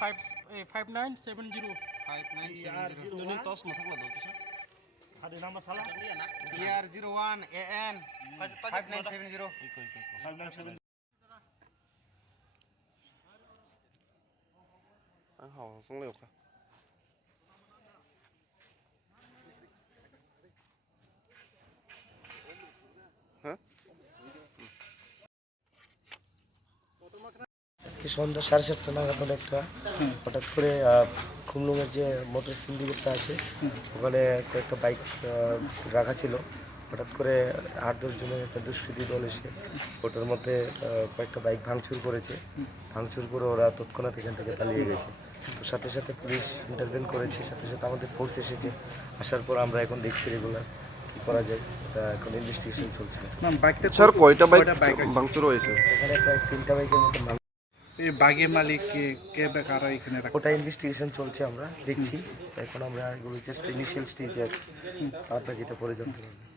5970 Tuning tos Motha lah dong tu. Ada nama salah? ER01 AN 5970. 597. Anh hỏi xuống liều cả. Hả? সন্ধ্যা 7:30 নাগাদ একটা হঠাৎ করে খুমলুঙের যে motor সিন্ডিকেটটা আছে ওখানে কয়েকটা বাইক রাখা ছিল। হঠাৎ করে 8-10 জনের একটা দুষ্কৃতী দল এসে ওটার মধ্যে কয়েকটা বাইক ভাঙচুর করেছে। ভাঙচুর করে ওরা তৎক্ষণাৎ এখান থেকে পালিয়ে গেছে। তো সাথে সাথে পুলিশ ইন্টারভেন করেছে, সাথে সাথে আমাদের ফোর্স এসেছে। আসার পর আমরা এখন দেখছি রেগুলার কী করা যায়, এখন ইনভেস্টিগেশন চলছে। স্যার কয়টা বাইক ভাঙচুর হয়েছে? এখানে প্রায় 3টা বাইকের মতো এই বাগের মালিক কে বা কারা এখানে ওটা ইনভেস্টিগেশন চলছে, আমরা দেখছি। এখন আমরা এগুলো জাস্ট ইনিশিয়াল স্টেজে আছি, আর বাকিটা পরে জানতে পারবো।